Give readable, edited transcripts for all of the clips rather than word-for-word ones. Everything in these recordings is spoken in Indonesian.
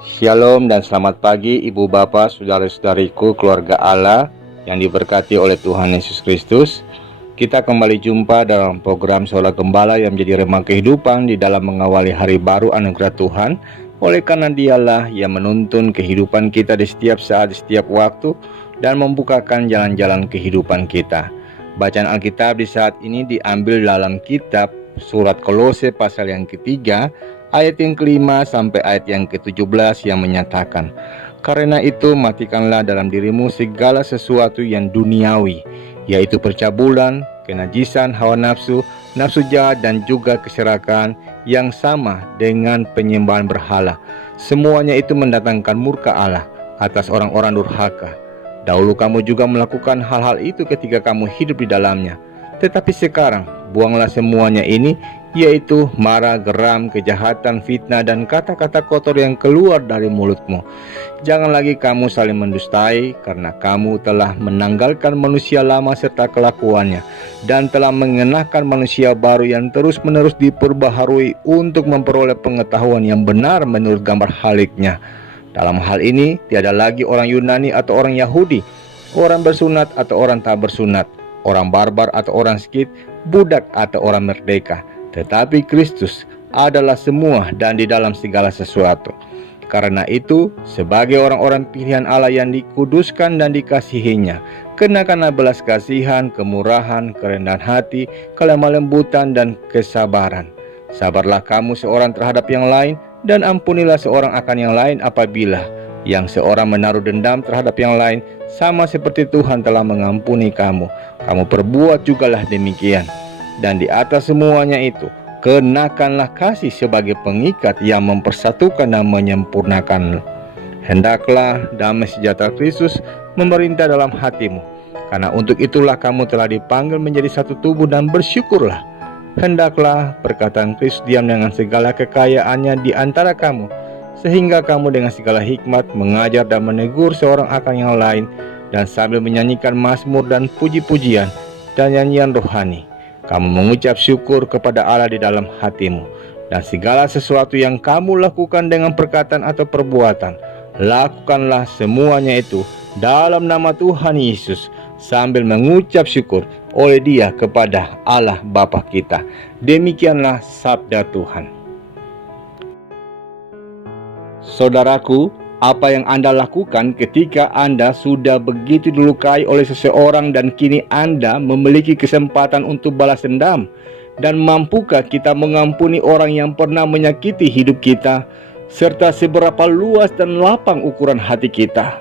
Shalom dan selamat pagi Ibu Bapak, Saudara-saudariku, keluarga Allah yang diberkati oleh Tuhan Yesus Kristus. Kita kembali jumpa dalam program Sola Gembala yang menjadi rema kehidupan di dalam mengawali hari baru anugerah Tuhan. Oleh karena Dialah yang menuntun kehidupan kita di setiap saat, di setiap waktu, dan membukakan jalan-jalan kehidupan kita. Bacaan Alkitab di saat ini diambil dalam kitab surat Kolose pasal yang ketiga, ayat yang kelima sampai ayat yang ke-17 yang menyatakan, "Karena itu matikanlah dalam dirimu segala sesuatu yang duniawi, yaitu percabulan, kenajisan, hawa nafsu, nafsu jahat, dan juga keserakahan yang sama dengan penyembahan berhala. Semuanya itu mendatangkan murka Allah atas orang-orang durhaka. Dahulu kamu juga melakukan hal-hal itu ketika kamu hidup di dalamnya. Tetapi sekarang buanglah semuanya ini, yaitu marah, geram, kejahatan, fitnah, dan kata-kata kotor yang keluar dari mulutmu. Jangan lagi kamu saling mendustai, karena kamu telah menanggalkan manusia lama serta kelakuannya, dan telah mengenakan manusia baru yang terus-menerus diperbaharui untuk memperoleh pengetahuan yang benar menurut gambar haliknya. Dalam hal ini tiada lagi orang Yunani atau orang Yahudi, orang bersunat atau orang tak bersunat, orang barbar atau orang Skit, budak atau orang merdeka, tetapi Kristus adalah semua dan di dalam segala sesuatu. Karena itu, sebagai orang-orang pilihan Allah yang dikuduskan dan dikasihinya, kenakanlah belas kasihan, kemurahan, kerendahan hati, kelemah lembutan, dan kesabaran. Sabarlah kamu seorang terhadap yang lain, dan ampunilah seorang akan yang lain apabila yang seorang menaruh dendam terhadap yang lain, sama seperti Tuhan telah mengampuni kamu. Kamu perbuat jugalah demikian. Dan di atas semuanya itu, kenakanlah kasih sebagai pengikat yang mempersatukan dan menyempurnakan. Hendaklah damai sejahtera Kristus memerintah dalam hatimu, karena untuk itulah kamu telah dipanggil menjadi satu tubuh, dan bersyukurlah. Hendaklah perkataan Kristus diam dengan segala kekayaannya di antara kamu, sehingga kamu dengan segala hikmat mengajar dan menegur seorang akan yang lain, dan sambil menyanyikan mazmur dan puji-pujian dan nyanyian rohani, kamu mengucap syukur kepada Allah di dalam hatimu. Dan segala sesuatu yang kamu lakukan dengan perkataan atau perbuatan, lakukanlah semuanya itu dalam nama Tuhan Yesus, sambil mengucap syukur oleh Dia kepada Allah Bapa kita. Demikianlah sabda Tuhan. Saudaraku, apa yang Anda lakukan ketika Anda sudah begitu dilukai oleh seseorang dan kini Anda memiliki kesempatan untuk balas dendam? Dan mampukah kita mengampuni orang yang pernah menyakiti hidup kita? Serta seberapa luas dan lapang ukuran hati kita?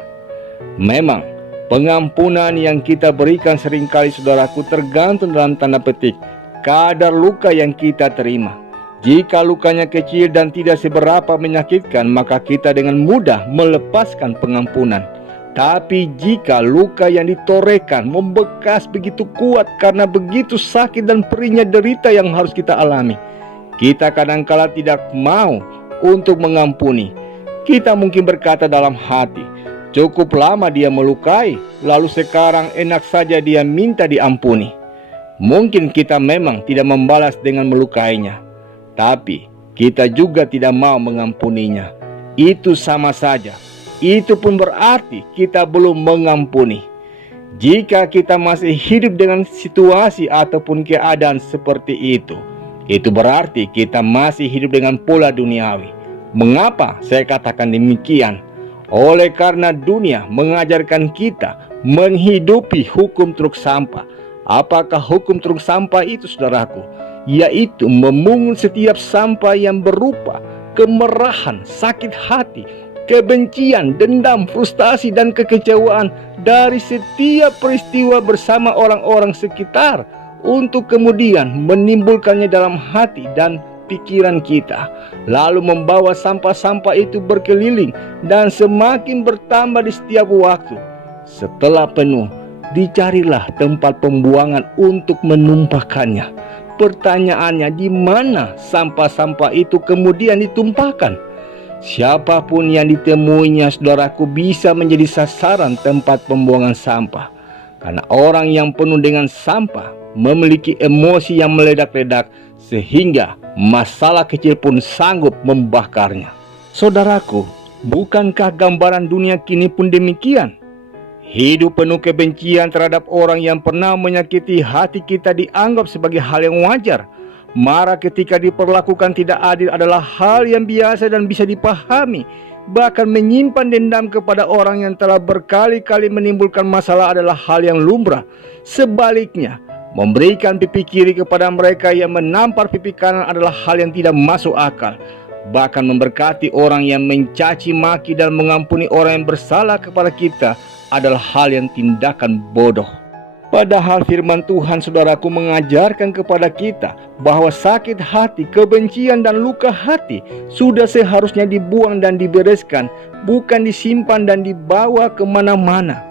Memang, pengampunan yang kita berikan seringkali, saudaraku, tergantung dalam tanda petik kadar luka yang kita terima. Jika lukanya kecil dan tidak seberapa menyakitkan, maka kita dengan mudah melepaskan pengampunan. Tapi jika luka yang ditorehkan membekas begitu kuat karena begitu sakit dan perihnya derita yang harus kita alami, kita kadangkala tidak mau untuk mengampuni. Kita mungkin berkata dalam hati, cukup lama dia melukai, lalu sekarang enak saja dia minta diampuni. Mungkin kita memang tidak membalas dengan melukainya, tapi kita juga tidak mau mengampuninya. Itu sama saja. Itu pun berarti kita belum mengampuni. Jika kita masih hidup dengan situasi ataupun keadaan seperti itu berarti kita masih hidup dengan pola duniawi. Mengapa saya katakan demikian? Oleh karena dunia mengajarkan kita menghidupi hukum truk sampah. Apakah hukum truk sampah itu, saudaraku? Yaitu memungut setiap sampah yang berupa kemarahan, sakit hati, kebencian, dendam, frustasi, dan kekecewaan dari setiap peristiwa bersama orang-orang sekitar, untuk kemudian menimbulkannya dalam hati dan pikiran kita, lalu membawa sampah-sampah itu berkeliling dan semakin bertambah di setiap waktu. Setelah penuh, dicarilah tempat pembuangan untuk menumpahkannya. Pertanyaannya, di mana sampah-sampah itu kemudian ditumpahkan? Siapapun yang ditemuinya, saudaraku, bisa menjadi sasaran tempat pembuangan sampah. Karena orang yang penuh dengan sampah memiliki emosi yang meledak-ledak, sehingga masalah kecil pun sanggup membakarnya. Saudaraku, Bukankah gambaran dunia kini pun demikian? Hidup penuh kebencian terhadap orang yang pernah menyakiti hati kita dianggap sebagai hal yang wajar. Marah ketika diperlakukan tidak adil adalah hal yang biasa dan bisa dipahami. Bahkan menyimpan dendam kepada orang yang telah berkali-kali menimbulkan masalah adalah hal yang lumrah. Sebaliknya, memberikan pipi kiri kepada mereka yang menampar pipi kanan adalah hal yang tidak masuk akal. Bahkan memberkati orang yang mencaci maki dan mengampuni orang yang bersalah kepada kita adalah hal yang tindakan bodoh. Padahal firman Tuhan, saudaraku, mengajarkan kepada kita bahwa sakit hati, kebencian dan luka hati sudah seharusnya dibuang dan dibereskan, bukan disimpan dan dibawa kemana-mana.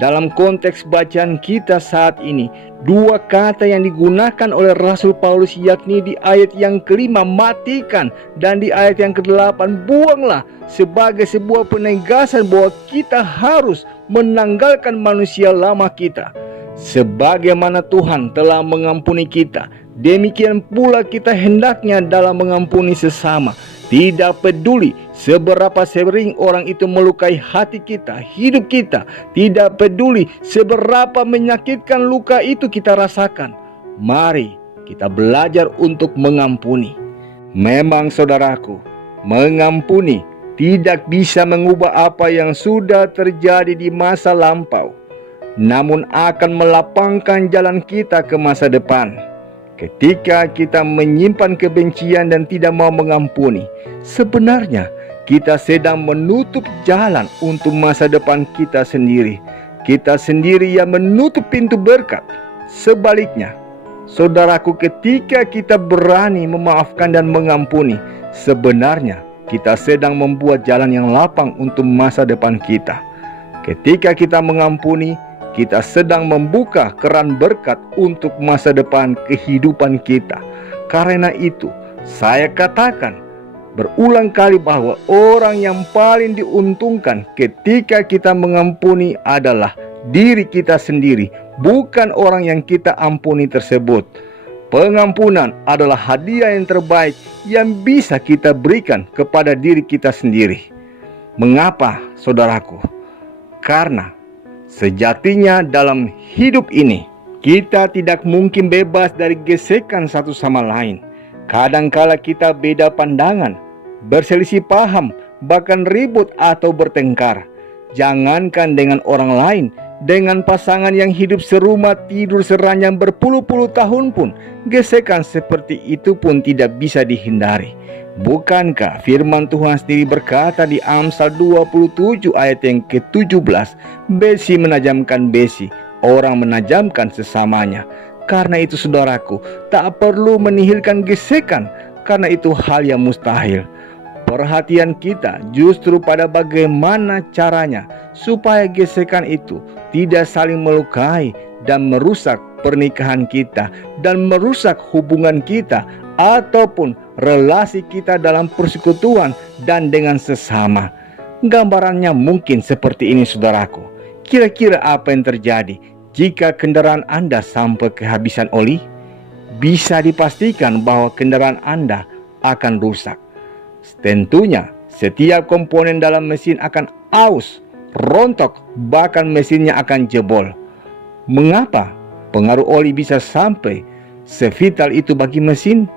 Dalam konteks bacaan kita saat ini, dua kata yang digunakan oleh Rasul Paulus yakni di ayat yang kelima matikan dan di ayat yang ke-8 buanglah, sebagai sebuah penegasan bahwa kita harus menanggalkan manusia lama kita. Sebagaimana Tuhan telah mengampuni kita, demikian pula kita hendaknya dalam mengampuni sesama. Tidak peduli seberapa sering orang itu melukai hati kita, hidup kita. Tidak peduli seberapa menyakitkan luka itu kita rasakan. Mari kita belajar untuk mengampuni. Memang saudaraku, mengampuni tidak bisa mengubah apa yang sudah terjadi di masa lampau, namun akan melapangkan jalan kita ke masa depan. Ketika kita menyimpan kebencian dan tidak mau mengampuni, sebenarnya kita sedang menutup jalan untuk masa depan kita sendiri. Kita sendiri yang menutup pintu berkat. Sebaliknya, saudaraku, ketika kita berani memaafkan dan mengampuni, sebenarnya kita sedang membuat jalan yang lapang untuk masa depan kita. Ketika kita mengampuni, kita sedang membuka keran berkat untuk masa depan kehidupan kita. Karena itu, saya katakan berulang kali bahwa orang yang paling diuntungkan ketika kita mengampuni adalah diri kita sendiri, bukan orang yang kita ampuni tersebut. Pengampunan adalah hadiah yang terbaik yang bisa kita berikan kepada diri kita sendiri. Mengapa, saudaraku? Karena sejatinya dalam hidup ini, kita tidak mungkin bebas dari gesekan satu sama lain. Kadangkala kita beda pandangan, berselisih paham, bahkan ribut atau bertengkar. Jangankan dengan orang lain, dengan pasangan yang hidup serumah tidur seranjang berpuluh-puluh tahun pun, gesekan seperti itu pun tidak bisa dihindari. Bukankah firman Tuhan sendiri berkata di Amsal 27 ayat yang ke-17, besi menajamkan besi, orang menajamkan sesamanya. Karena itu saudaraku, tak perlu menihilkan gesekan, karena itu hal yang mustahil. Perhatian kita justru pada bagaimana caranya supaya gesekan itu tidak saling melukai dan merusak pernikahan kita dan merusak hubungan kita ataupun relasi kita dalam persekutuan dan dengan sesama. Gambarannya mungkin seperti ini, saudaraku. Kira-kira apa yang terjadi jika kendaraan Anda sampai kehabisan oli? Bisa dipastikan bahwa kendaraan Anda akan rusak. Tentunya setiap komponen dalam mesin akan aus, rontok, bahkan mesinnya akan jebol. Mengapa pengaruh oli bisa sampai sevital itu bagi mesin?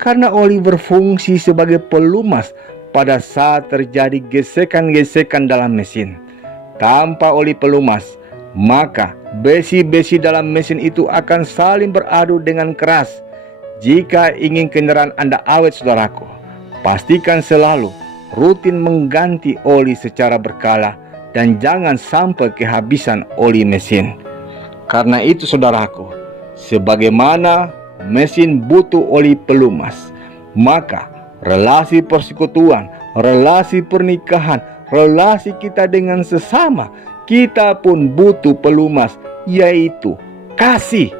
Karena oli berfungsi sebagai pelumas pada saat terjadi gesekan-gesekan dalam mesin. Tanpa oli pelumas, maka besi-besi dalam mesin itu akan saling beradu dengan keras. Jika ingin kendaraan Anda awet, saudaraku, pastikan selalu rutin mengganti oli secara berkala dan jangan sampai kehabisan oli mesin. Karena itu saudaraku, sebagaimana mesin butuh oli pelumas, maka relasi persekutuan, relasi pernikahan, relasi kita dengan sesama, kita pun butuh pelumas, yaitu kasih.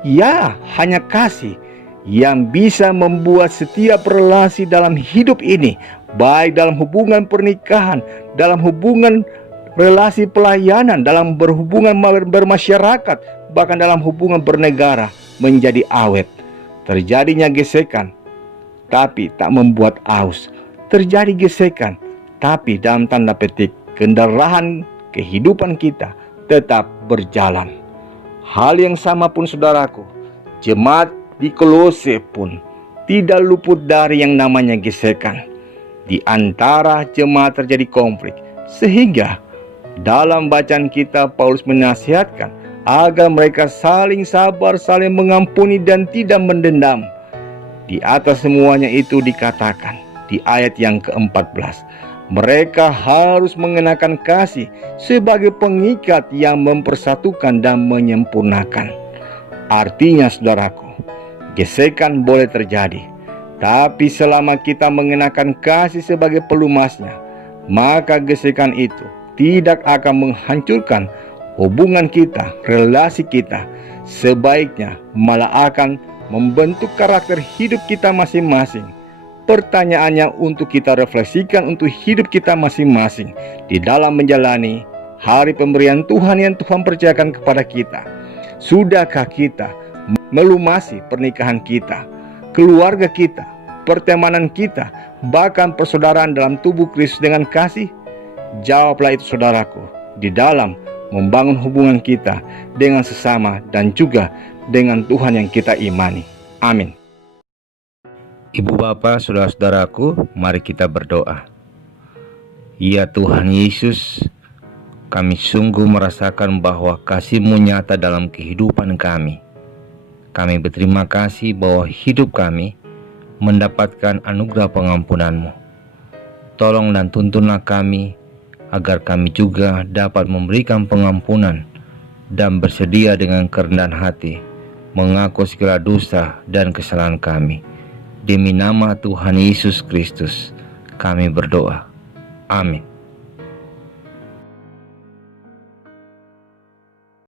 Ya, hanya kasih yang bisa membuat setiap relasi dalam hidup ini, baik dalam hubungan pernikahan, dalam hubungan relasi pelayanan, dalam berhubungan bermasyarakat, bahkan dalam hubungan bernegara, menjadi awet. Terjadinya gesekan, tapi tak membuat aus. Terjadi gesekan, tapi dalam tanda petik kendaraan kehidupan kita tetap berjalan. Hal yang sama pun saudaraku, jemaat di Kolose pun tidak luput dari yang namanya gesekan. Di antara jemaat terjadi konflik, sehingga dalam bacaan kita Paulus menasihatkan agar mereka saling sabar, saling mengampuni dan tidak mendendam. Di atas semuanya itu dikatakan di ayat yang ke-14, mereka harus mengenakan kasih sebagai pengikat yang mempersatukan dan menyempurnakan. Artinya saudaraku, gesekan boleh terjadi, tapi selama kita mengenakan kasih sebagai pelumasnya, maka gesekan itu tidak akan menghancurkan hubungan kita, relasi kita. Sebaiknya malah akan membentuk karakter hidup kita masing-masing. Pertanyaannya untuk kita refleksikan untuk hidup kita masing-masing di dalam menjalani hari pemberian Tuhan yang Tuhan percayakan kepada kita. Sudahkah kita melumasi pernikahan kita, keluarga kita, pertemanan kita, bahkan persaudaraan dalam tubuh Kristus dengan kasih? Jawablah itu saudaraku, di dalam membangun hubungan kita dengan sesama dan juga dengan Tuhan yang kita imani. Amin. Ibu bapak, saudara-saudaraku, mari kita berdoa. Ya Tuhan Yesus, kami sungguh merasakan bahwa kasih-Mu nyata dalam kehidupan kami. Kami berterima kasih bahwa hidup kami mendapatkan anugerah pengampunan-Mu. Tolong dan tuntunlah kami agar kami juga dapat memberikan pengampunan dan bersedia dengan kerendahan hati mengaku segala dosa dan kesalahan kami. Demi nama Tuhan Yesus Kristus kami berdoa. Amin.